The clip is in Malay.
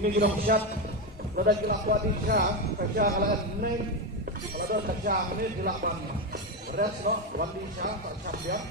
Ini gila syat. Lada gila kuat di syat. Kasya halaan ni. Kalau ada kasya ni gila ban. Beres no. Wan di syat. Tak syat dia.